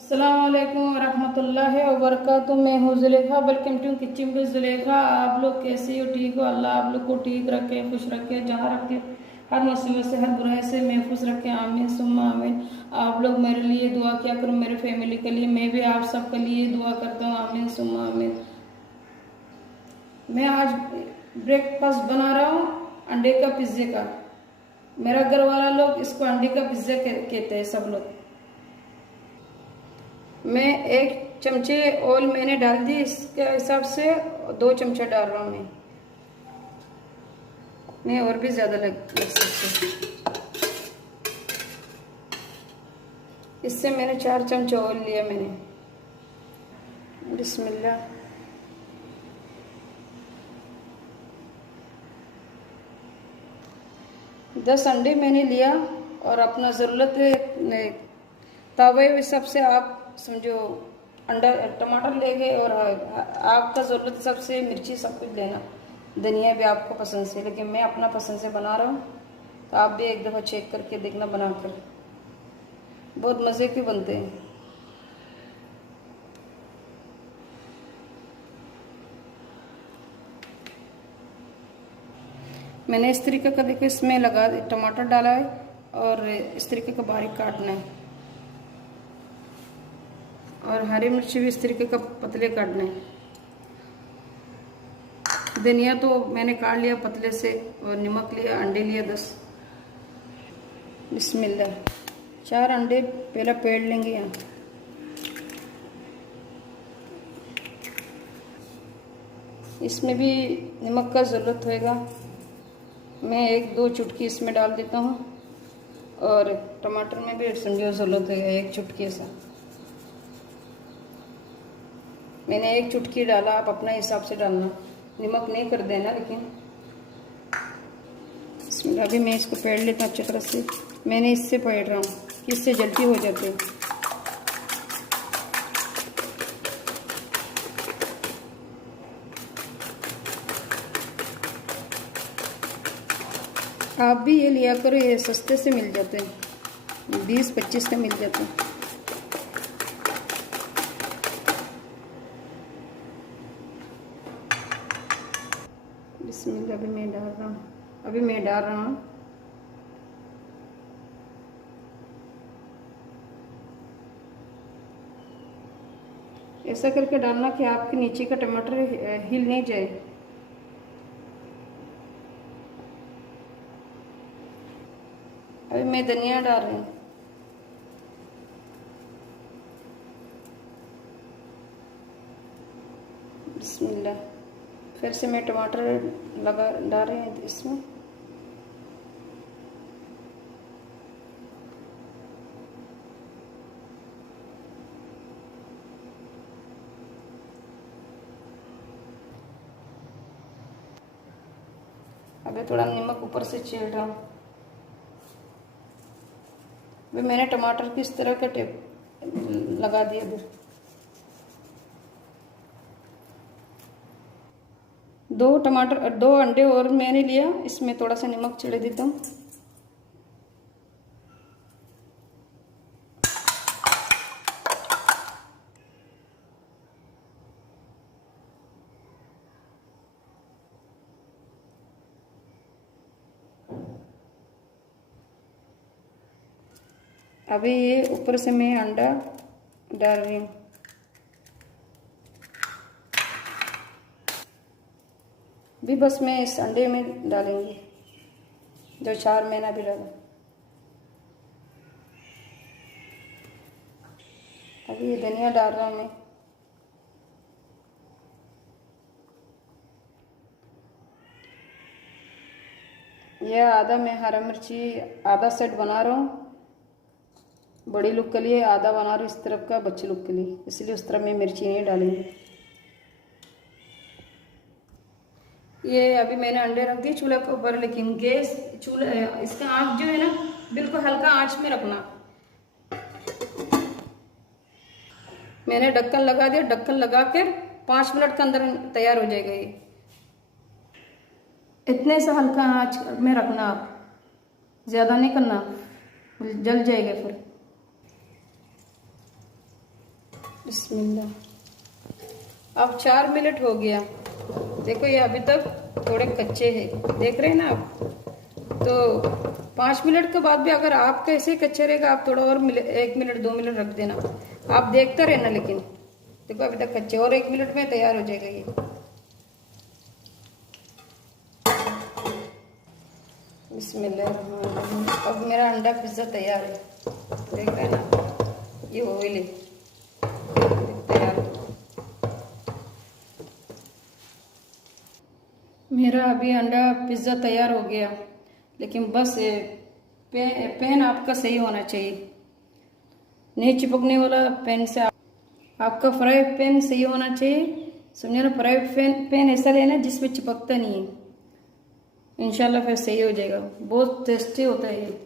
अस्सलाम वालेकुम रहमतुल्लाहि व बरकातुहू। मैं हूँ Zulekha. Welcome to kitchen with Zulekha. आप लोग कैसे हो? ठीक हो? अल्लाह आप लोग को ठीक रखे, खुश रखे, जहाँ रखे, हर मुसीबत से, हर बुराई से महफूज रखे। आमीन सुम्मा आमीन। आप लोग मेरे लिए दुआ किया करो, मेरे फैमिली के लिए। मैं भी आप सबके लिए दुआ करता हूँ। आमीन सुम्मा आमीन। मैं आज ब्रेकफास्ट बना रहा हूँ अंडे का पिज्जे का। मेरा घर वाला लोग इसको अंडे का पिज्जा कहते हैं सब लोग। मैं 1 चमचे ऑयल मैंने डाल दी, इसके हिसाब से 2 चमचा डाल रहा हूँ मैं और भी ज़्यादा लग सकते। इससे मैंने 4 चमचे ऑयल लिया मैंने। बिस्मिल्लाह। दस अंडे मैंने लिया और अपना ज़रूरत तवे हिसाब से आप समझो अंडा टमाटर ले गए, और आपका ज़रूरत हिसाब से मिर्ची सब कुछ लेना। धनिया भी आपको पसंद से, लेकिन मैं अपना पसंद से बना रहा हूँ, तो आप भी एक दफ़ा चेक करके देखना बनाकर। बहुत मज़े के बनते हैं। मैंने इस तरीके का देखो इसमें लगा टमाटर डाला है, और इस तरीके का बारीक काटना है, और हरी मिर्ची भी इस तरीके का पतले काटना है। धनिया तो मैंने काट लिया पतले से, और नमक लिया, अंडे लिया 10। बिस्मिल्लाह। 4 अंडे पहले पेड़ लेंगे यहाँ। इसमें भी नमक का ज़रूरत होएगा। मैं 1-2 चुटकी इसमें डाल देता हूँ, और टमाटर में भी समझो ज़रूरत है 1 चुटकी ऐसा। मैंने 1 चुटकी डाला, आप अपने हिसाब से डालना, नमक नहीं कर देना लेकिन। इसमें अभी मैं इसको पेड़ लेता हूँ अच्छी तरह से। मैंने इससे पेड़ रहा हूँ कि इससे जल्दी हो जाते हैं। आप भी ये लिया करो, ये सस्ते से मिल जाते हैं, 20-25 के मिल जाते हैं। बिस्मिल्लाह। अभी मैं डाल रहा हूँ। ऐसा करके डालना कि आपके नीचे का टमाटर हिल नहीं जाए। अभी मैं धनिया डाल रही हूँ। बिस्मिल्लाह। फिर से मैं टमाटर डाल रही हूँ इसमें। अभी थोड़ा नमक ऊपर से छील रहा हूँ। अभी मैंने टमाटर की इस तरह के टेप लगा दिया। अभी 2 अंडे और मैंने लिया, इसमें थोड़ा सा नमक छिड़क देता हूँ। अभी ये ऊपर से मैं अंडा डाल रही हूँ। भी बस मैं इस अंडे में डालेंगी जो 4 मैंने भी डाला। अभी ये धनिया डाल रहा हूँ मैं। यह आधा मैं हरा मिर्ची आधा सेट बना रहा हूँ, बड़ी लोग के लिए आधा बना रहा हूँ, इस तरफ का बच्चे लोग के लिए, इसलिए उस तरफ में मिर्ची नहीं डालेंगे। ये अभी मैंने अंडे रख दिए चूल्हे के ऊपर, लेकिन गैस चूल्हा इसका आँच जो है ना बिल्कुल हल्का आँच में रखना। मैंने ढक्कन लगा दिया, ढक्कन लगा कर 5 मिनट के अंदर तैयार हो जाएगा ये। इतने से हल्का आँच में रखना, आप ज़्यादा नहीं करना, जल जाएगा फिर। बिस्मिल्लाह। अब 4 मिनट हो गया। देखो ये अभी तक थोड़े कच्चे हैं, देख रहे हैं ना आप। तो 5 मिनट के बाद भी अगर आपका ऐसे कच्चा रहेगा, आप थोड़ा और 1 मिनट 2 मिनट रख देना, आप देखते रहना। लेकिन देखो अभी तक कच्चे, और 1 मिनट में तैयार हो जाएगा ये। बिस्मिल्लाहिर्रहमानिर्रहीम। अब मेरा अंडा पिज्ज़ा तैयार है, देख रहे हैं ना, ये ऑयली तैयार। मेरा अभी अंडा पिज़्ज़ा तैयार हो गया, लेकिन बस पैन आपका सही होना चाहिए, नहीं चिपकने वाला पैन से। आपका फ्राई पैन सही होना चाहिए, समझे ना। फ्राई पैन ऐसा लेना जिसमें चिपकता नहीं है, इंशाल्लाह फिर सही हो जाएगा। बहुत टेस्टी होता है ये।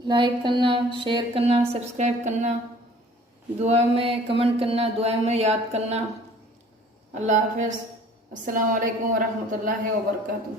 लाइक करना, शेयर करना, सब्सक्राइब करना, दुआ में कमेंट करना, दुआ में याद करना। अल्लाह हाफ़िज़। अस्सलाम वालेकुम वरहमतुल्लाहि वबरकातुहू।